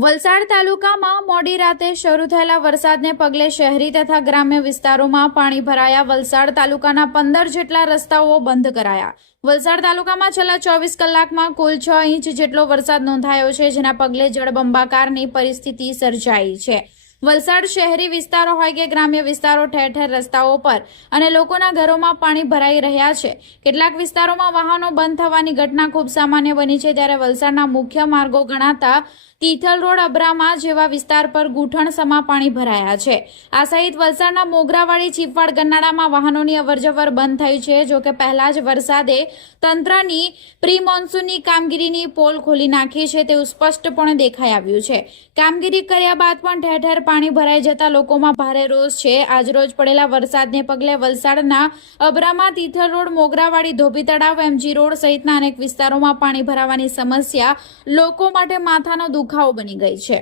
વલસાડ તાલુકામાં મોડી રાતે શરૂ થયેલા વરસાદને પગલે શહેરી તથા ગ્રામ્ય વિસ્તારોમાં પાણી ભરાયા। વલસાડ તાલુકાના 15 જેટલા રસ્તાઓ બંધ કરાયા। વલસાડ તાલુકામાં છેલ્લા 24 કલાકમાં કુલ 6 ઇંચ જેટલો વરસાદ નોંધાયો છે, જેના પગલે જળબંબાકારની પરિસ્થિતિ સર્જાઈ છે। વલસાડ શહેરી વિસ્તારો હોય કે ગ્રામ્ય વિસ્તારો, ઠેર ઠેર રસ્તાઓ પર અને લોકોના ઘરોમાં પાણી ભરાઈ રહ્યા છે। કેટલાક વિસ્તારોમાં વાહનો બંધ થવાની ઘટના ખૂબ સામાન્ય બની છે, ત્યારે વલસાડના મુખ્ય માર્ગો ગણાતા તિથલ રોડ, અબ્રામા જેવા વિસ્તાર પર ઘૂંટણસમા પાણી ભરાયા છે। આ સહિત વલસાડના મોગરાવાડી, ચીપવાડ, ગન્નાડામાં વાહનોની અવરજવર બંધ થઈ છે। જો કે પહેલા જ વરસાદે તંત્રની પ્રી મોન્સૂનની કામગીરીની પોલ ખોલી નાખી છે તેવું સ્પષ્ટપણે દેખાઈ આવ્યું છે। કામગીરી કર્યા બાદ પણ ઠેર ઠેર પાણી ભરાઈ જતા લોકોમાં ભારે રોષ છે। આજરોજ પડેલા વરસાદને પગલે વલસાડના અબ્રામા, તિથલ રોડ, મોગરાવાડી, ધોબી તળાવ, એમજી રોડ સહિતના અનેક વિસ્તારોમાં પાણી ભરાવાની સમસ્યા લોકો માટે માથાનો દુખાવો બની ગઈ છે।